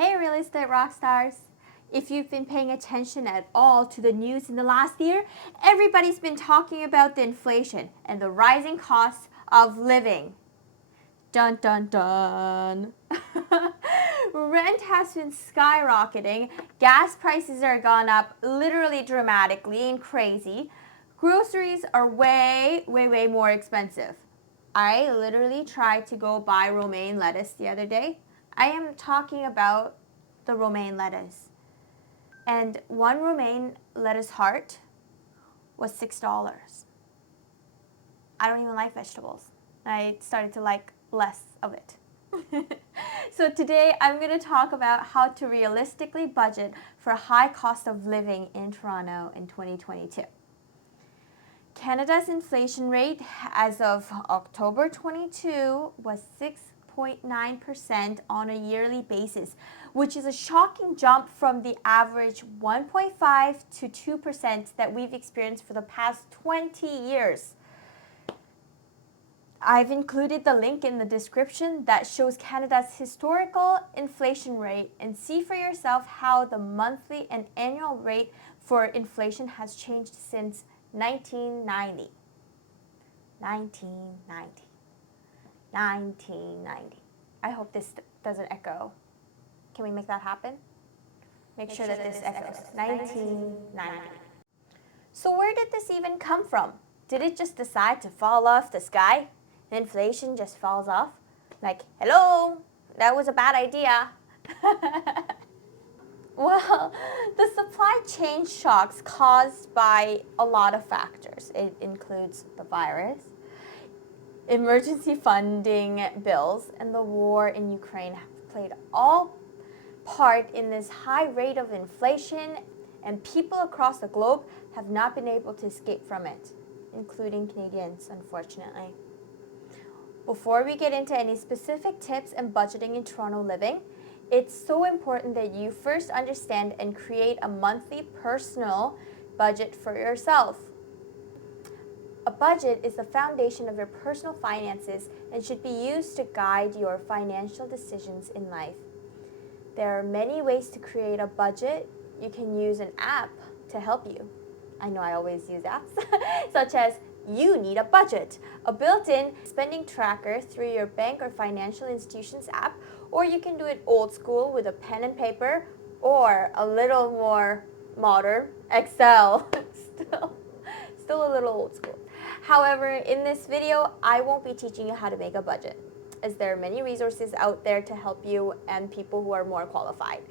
Hey, real estate rock stars! If you've been paying attention at all to the news in the last year, everybody's been talking about the inflation and the rising costs of living. Dun dun dun! Rent has been skyrocketing, gas prices are gone up literally dramatically and crazy. Groceries are way more expensive. I literally tried to go buy romaine lettuce the other day. I am talking about the romaine lettuce. And one romaine lettuce heart was $6. I don't even like vegetables. I started to like less of it. So today I'm going to talk about how to realistically budget for a high cost of living in Toronto in 2022. Canada's inflation rate as of October 22 was 6.9% on a yearly basis, which is a shocking jump from the average 1.5 to 2% that we've experienced for the past 20 years. I've included the link in the description that shows Canada's historical inflation rate, and see for yourself how the monthly and annual rate for inflation has changed since 1990. 1990. 1990. I hope this doesn't echo. Can we make that happen? Make sure that this echoes. 1990. So where did this even come from? Did it just decide to fall off the sky? Inflation just falls off? Like, hello, that was a bad idea. Well, the supply chain shocks caused by a lot of factors. It includes the virus, emergency funding bills, and the war in Ukraine have played all part in this high rate of inflation, and people across the globe have not been able to escape from it, including Canadians, unfortunately. Before we get into any specific tips and budgeting in Toronto living, it's so important that you first understand and create a monthly personal budget for yourself. A budget is the foundation of your personal finances and should be used to guide your financial decisions in life. There are many ways to create a budget. You can use an app to help you. I know I always use apps, such as You Need a Budget, a built-in spending tracker through your bank or financial institution's app, or you can do it old school with a pen and paper, or a little more modern, Excel. Still a little old school. However, in this video, I won't be teaching you how to make a budget, as there are many resources out there to help you and people who are more qualified.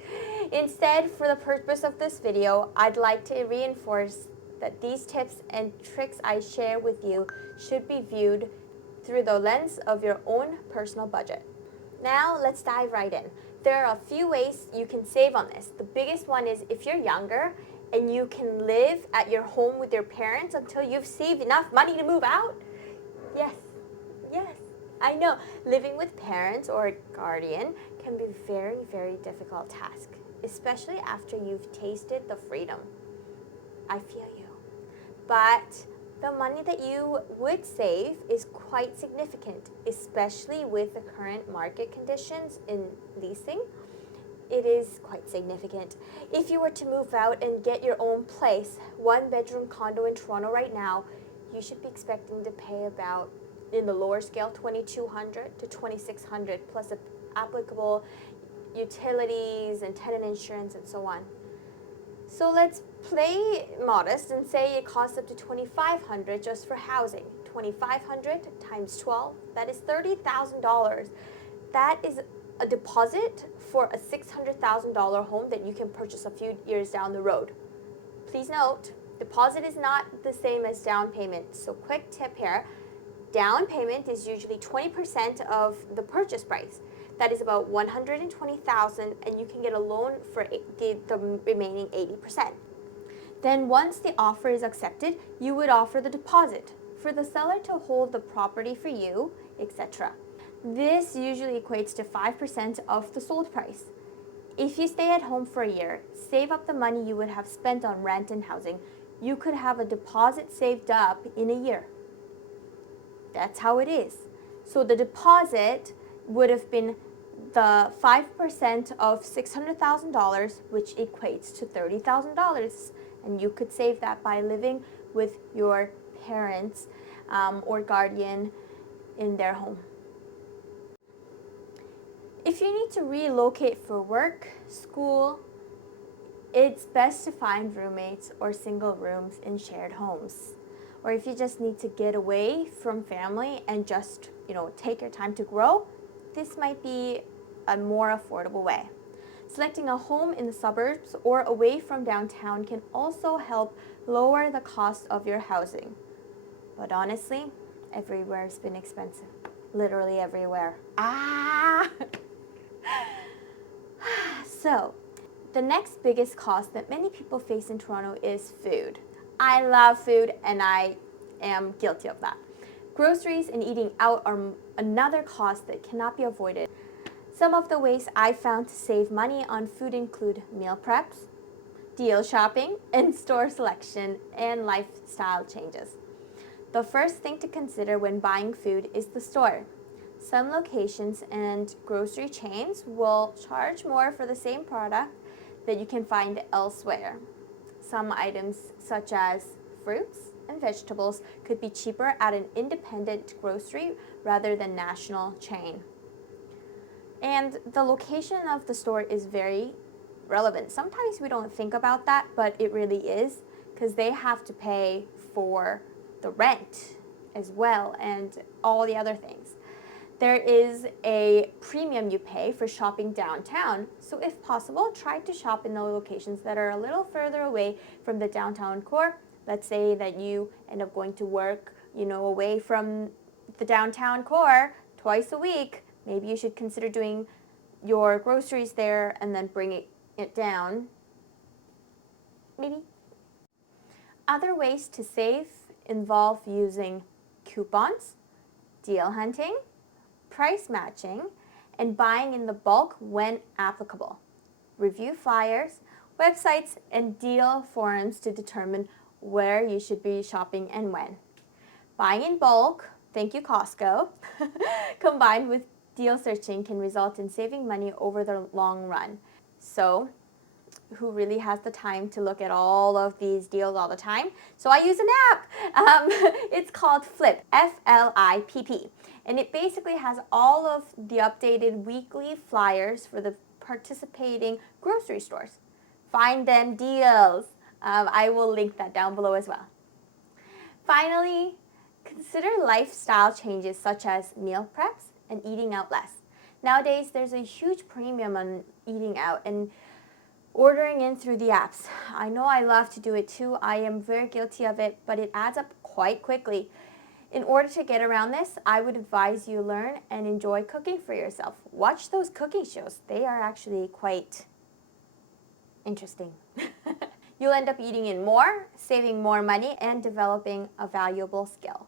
Instead, for the purpose of this video, I'd like to reinforce that these tips and tricks I share with you should be viewed through the lens of your own personal budget. Now, let's dive right in. There are a few ways you can save on this. The biggest one is if you're younger and you can live at your home with your parents until you've saved enough money to move out. Yes, I know. Living with parents or a guardian can be a very difficult task, especially after you've tasted the freedom. I feel you. But the money that you would save is quite significant, especially with the current market conditions in leasing. It is quite significant. If you were to move out and get your own place, one-bedroom condo in Toronto right now, you should be expecting to pay about, in the lower scale, $2,200 to $2,600 plus applicable utilities and tenant insurance and so on. So let's play modest and say it costs up to $2,500 just for housing. $2,500 times 12, that is $30,000. That is a deposit for a $600,000 home that you can purchase a few years down the road. Please note, deposit is not the same as down payment. So quick tip here, down payment is usually 20% of the purchase price. That is about $120,000, and you can get a loan for the remaining 80%. Then once the offer is accepted, you would offer the deposit for the seller to hold the property for you, etc. This usually equates to 5% of the sold price. If you stay at home for a year, save up the money you would have spent on rent and housing, you could have a deposit saved up in a year. That's how it is. So the deposit would have been the 5% of $600,000, which equates to $30,000. And you could save that by living with your parents or guardian in their home. If you need to relocate for work, school, it's best to find roommates or single rooms in shared homes. Or if you just need to get away from family and just, take your time to grow, this might be a more affordable way. Selecting a home in the suburbs or away from downtown can also help lower the cost of your housing. But honestly, everywhere's been expensive. Literally everywhere. So, the next biggest cost that many people face in Toronto is food. I love food and I am guilty of that. Groceries and eating out are another cost that cannot be avoided. Some of the ways I found to save money on food include meal preps, deal shopping, in-store selection, and lifestyle changes. The first thing to consider when buying food is the store. Some locations and grocery chains will charge more for the same product that you can find elsewhere. Some items, such as fruits and vegetables, could be cheaper at an independent grocery rather than national chain. And the location of the store is very relevant. Sometimes we don't think about that, but it really is, because they have to pay for the rent as well and all the other things. There is a premium you pay for shopping downtown, so if possible, try to shop in the locations that are a little further away from the downtown core. Let's say that you end up going to work, away from the downtown core twice a week. Maybe you should consider doing your groceries there and then bringing it down. Maybe. Other ways to save involve using coupons, deal hunting, price matching, and buying in the bulk when applicable. Review flyers, websites, and deal forums to determine where you should be shopping and when. Buying in bulk, thank you Costco, combined with deal searching can result in saving money over the long run. So, who really has the time to look at all of these deals all the time? So I use an app. It's called Flip, F-L-I-P-P. And it basically has all of the updated weekly flyers for the participating grocery stores. Find them deals. I will link that down below as well. Finally, consider lifestyle changes such as meal preps and eating out less. Nowadays, there's a huge premium on eating out and ordering in through the apps. I know I love to do it too. I am very guilty of it, but it adds up quite quickly. In order to get around this, I would advise you learn and enjoy cooking for yourself. Watch those cooking shows. They are actually quite interesting. You'll end up eating in more, saving more money, and developing a valuable skill.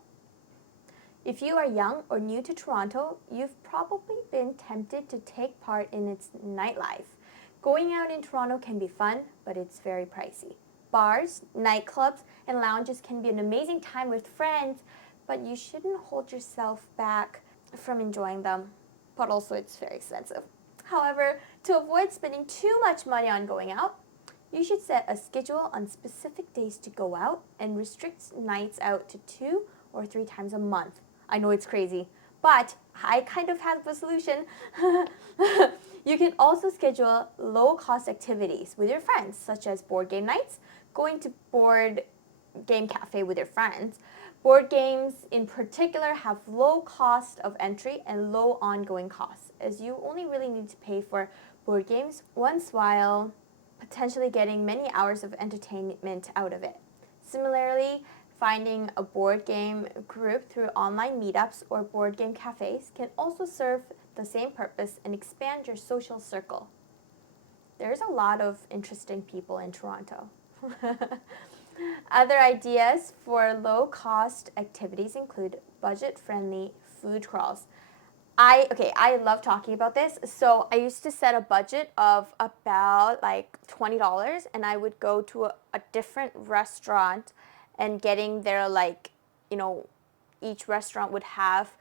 If you are young or new to Toronto, you've probably been tempted to take part in its nightlife. Going out in Toronto can be fun, but it's very pricey. Bars, nightclubs, and lounges can be an amazing time with friends, but you shouldn't hold yourself back from enjoying them. But also it's very expensive. However, to avoid spending too much money on going out, you should set a schedule on specific days to go out and restrict nights out to 2 or 3 times a month. I know it's crazy, but I kind of have a solution. You can also schedule low-cost activities with your friends, such as board game nights, going to board game cafe with your friends. Board games in particular have low cost of entry and low ongoing costs, as you only really need to pay for board games once while potentially getting many hours of entertainment out of it. Similarly, finding a board game group through online meetups or board game cafes can also serve the same purpose and expand your social circle. There's a lot of interesting people in Toronto. Other ideas for low-cost activities include budget-friendly food crawls. I love talking about this. So I used to set a budget of about like $20, and I would go to a different restaurant and getting their each restaurant would have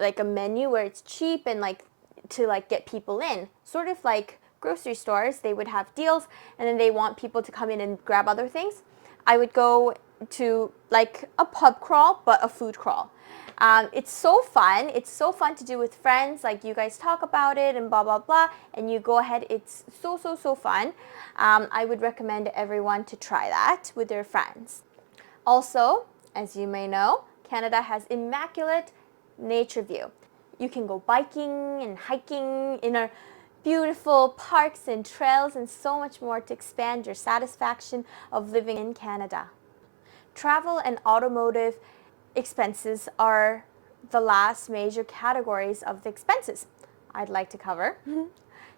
like a menu where it's cheap and like to like get people in, sort of like grocery stores. They would have deals, and then they want people to come in and grab other things. I would go to like a pub crawl, but a food crawl. It's so fun. It's so fun to do with friends. Like you guys talk about it and blah, blah, blah. And you go ahead. It's so, so, so fun. I would recommend everyone to try that with their friends. Also, as you may know, Canada has immaculate nature view. You can go biking and hiking in our beautiful parks and trails and so much more to expand your satisfaction of living in Canada. Travel and automotive expenses are the last major categories of the expenses I'd like to cover.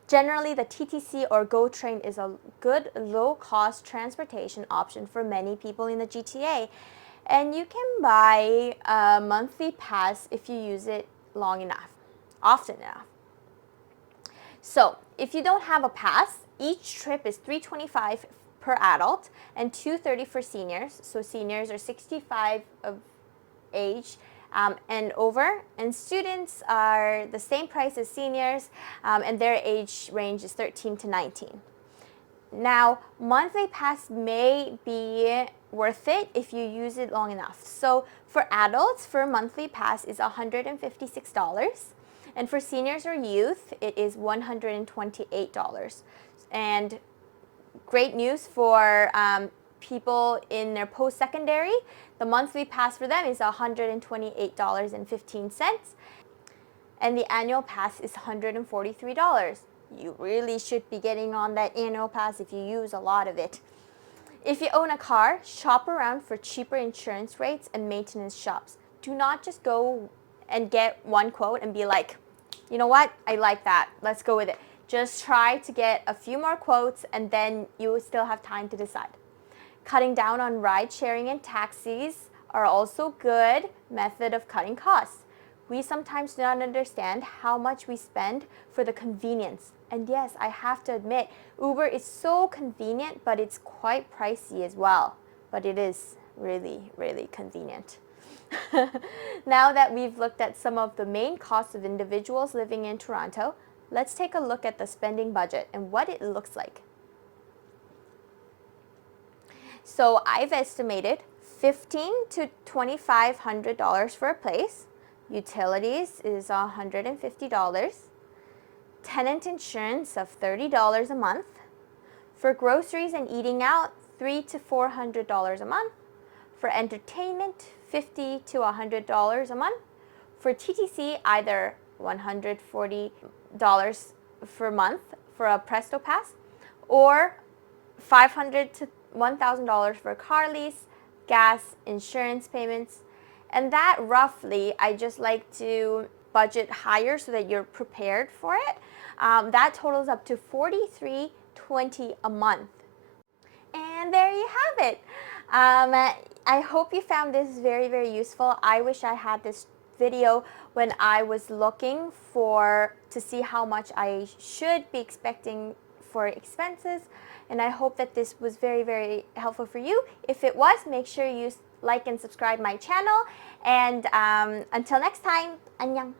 Generally, the TTC or GO train is a good low-cost transportation option for many people in the GTA. And you can buy a monthly pass if you use it long enough, often enough. So if you don't have a pass, each trip is $325 per adult and $230 for seniors. So seniors are 65 of age and over, and students are the same price as seniors, and their age range is 13 to 19. Now, monthly pass may be worth it if you use it long enough. So for adults, for monthly pass is $156, and for seniors or youth, it is $128. And great news for people in their post-secondary. The monthly pass for them is $128.15, and the annual pass is $143. You really should be getting on that annual pass if you use a lot of it. If you own a car, shop around for cheaper insurance rates and maintenance shops. Do not just go and get one quote and be like, you know what, I like that, let's go with it. Just try to get a few more quotes, and then you will still have time to decide. Cutting down on ride sharing and taxis are also good method of cutting costs. We sometimes do not understand how much we spend for the convenience. And yes, I have to admit, Uber is so convenient, but it's quite pricey as well. But it is really, really convenient. Now that we've looked at some of the main costs of individuals living in Toronto, let's take a look at the spending budget and what it looks like. So I've estimated $1,500 to $2,500 for a place. Utilities is $150. Tenant insurance of $30 a month. For groceries and eating out, $300 to $400 a month. For entertainment, $50 to $100 a month. For TTC, either $140 per month for a Presto Pass, or $500 to $1,000 for car lease, gas, insurance payments. And that roughly, I just like to budget higher so that you're prepared for it. That totals up to $43.20 a month. And there you have it. I hope you found this very, very useful. I wish I had this video when I was looking to see how much I should be expecting for expenses. And I hope that this was very, very helpful for you. If it was, make sure you like and subscribe my channel. And until next time, annyeong.